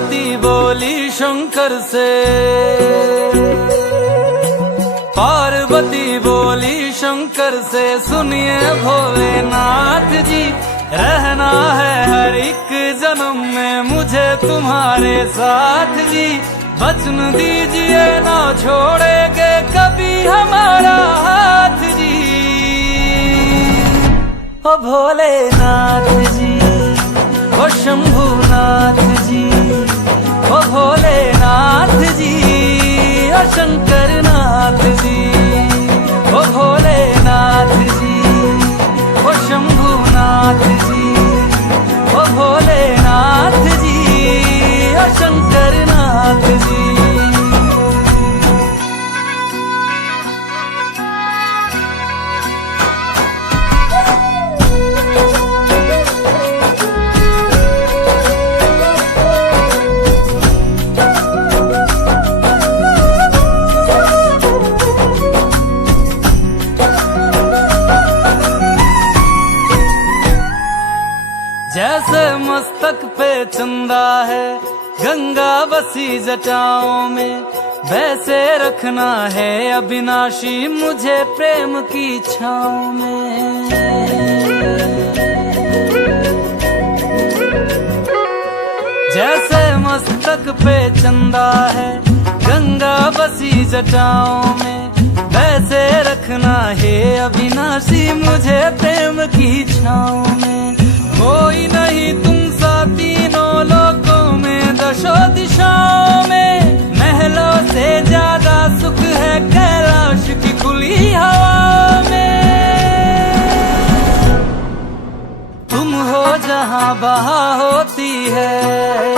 पार्वती बोली शंकर से, पार्वती बोली शंकर से, सुनिए भोलेनाथ जी, रहना है हर एक जन्म में मुझे तुम्हारे साथ जी। वचन दीजिए ना छोड़ेंगे कभी हमारा हाथ जी। ओ भोलेनाथ जी, ओ शंभुनाथ जी, ओ भोलेनाथ जी, ओ शंकरनाथ जी, ओ भोलेनाथ जी, ओ शंभुनाथ जी, ओ भोलेनाथ जी, ओ शंकरनाथ जी। जैसे मस्तक पे चंदा है गंगा बसी जटाओं में, वैसे रखना है अविनाशी मुझे प्रेम की छाँव में। जैसे मस्तक पे चंदा है गंगा बसी जटाओं में, वैसे रखना है अविनाशी मुझे प्रेम की छाँव में। कोई नहीं तुम सा तीनों लोकों में, दशों दिशाओं में, महलों से ज्यादा सुख है कैलाश की खुली हवा में। तुम हो जहां बहा होती है,